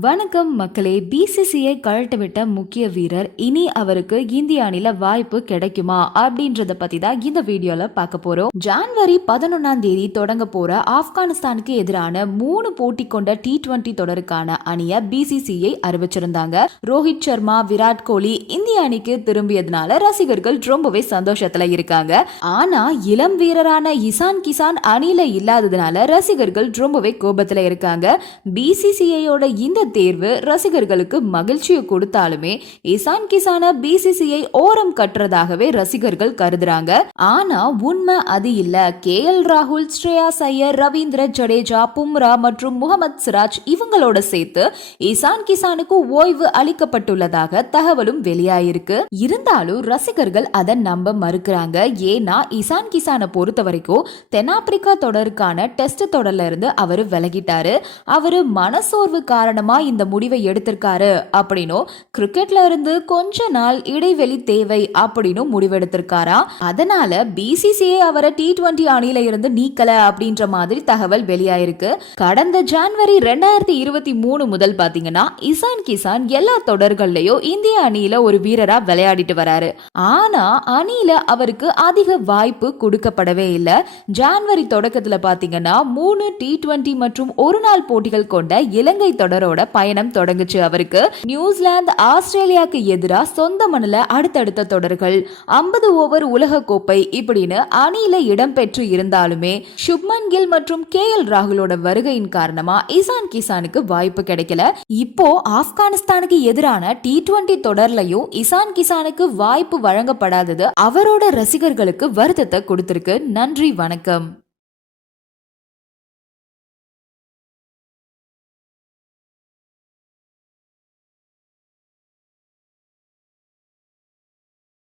வணக்கம் மக்களே பிசிசிஐ கழட்டவிட்ட முக்கிய வீரர் இனி அவருக்கு இந்திய அணில வாய்ப்பு கிடைக்குமா? அப்படின்றத பத்தி தான் இந்த வீடியோல பார்க்க போறோம். ஜான்வரி பதினொன்னாம் தேதி தொடங்க போற ஆப்கானிஸ்தானுக்கு எதிரான மூணு போட்டி கொண்ட டி டுவெண்டி தொடருக்கான அணிய பிசிசிஐ அறிவிச்சிருந்தாங்க. ரோஹித் சர்மா விராட் கோலி இந்திய அணிக்கு திரும்பியதுனால ரசிகர்கள் ரொம்பவே சந்தோஷத்துல இருக்காங்க. ஆனா இளம் வீரரான இசான் கிசான் அணில இல்லாததுனால ரசிகர்கள் ரொம்பவே கோபத்துல இருக்காங்க. பிசிசிஐயோட இந்த தேர்வு ரசிகர்களுக்கு மகிழ்ச்சியை கொடுத்தாலுமே இசான் கிசான பிசிசிஐ ஓரம் கட்டுறதாகவே ரசிகர்கள் கருதுறாங்க. ஆனா உண்மை அது இல்ல. கே எல் ராகுல் ஸ்ரேயா சையர் ரவீந்திர ஜடேஜா பும்ரா மற்றும் முகமது சிராஜ் இவங்களோட சேர்த்து இசான் கிசானுக்கு ஓய்வு அளிக்கப்பட்டுள்ளதாக தகவலும் வெளியாயிருக்கு. இருந்தாலும் ரசிகர்கள் அதை நம்ப மறுக்கிறாங்க. ஏன்னா இசான் கிசானை பொறுத்த வரைக்கும் தென்னாப்பிரிக்கா தொடருக்கான டெஸ்ட் தொடர்ல இருந்து அவர் விலகிட்டாரு. அவரு மனசோர்வு காரணமா இந்த முடிவை எடுத்திருக்காரு அப்படின்னும் கிரிக்கெட்ல இருந்து கொஞ்ச நாள் இடைவெளி தேவை அப்படின்னு முடிவெடுத்திருக்காரா? அதனால பிசிசிஐ அவரை டி டுவெண்டி அணியில இருந்து நீக்கல அப்படின்ற மாதிரி தகவல் வெளியாயிருக்கு. கடந்த ஜான்வரி ரெண்டாயிரத்தி இருபத்தி மூணு முதல் பாத்தீங்கன்னா இசான் கிசான் எல்லா தொடர்கள்லயும் இந்திய அணியில ஒரு வீரரா விளையாடிட்டு வராரு. ஆனா அணியில அவருக்கு அதிக வாய்ப்பு கொடுக்கப்படவே இல்லை. ஜான்வரி தொடக்கத்துல பாத்தீங்கன்னா மூணு டி டுவெண்டி மற்றும் ஒரு நாள் போட்டிகள் கொண்ட இலங்கை தொடரோட பயணம் தொடங்குச்சு அவருக்கு. நியூசிலாந்து ஆஸ்திரேலியாவுக்கு எதிராக சொந்த மண்ணில் அடுத்தடுத்த தொடர்கள். ஐம்பது ஓவர் உலக கோப்பை இப்படின்னு அணியில இடம்பெற்று இருந்தாலுமே சுப்மன் கில் மற்றும் கே எல் ராகுலோட வருகையின் காரணமா இசான் கிசானுக்கு வாய்ப்பு கிடைக்கல. இப்போ ஆப்கானிஸ்தானுக்கு எதிரான டி டுவெண்டி தொடர்லயும் இசான் கிசானுக்கு வாய்ப்பு வழங்கப்படாதது அவரோட ரசிகர்களுக்கு வருத்தத்தை கொடுத்திருக்கு. நன்றி வணக்கம்.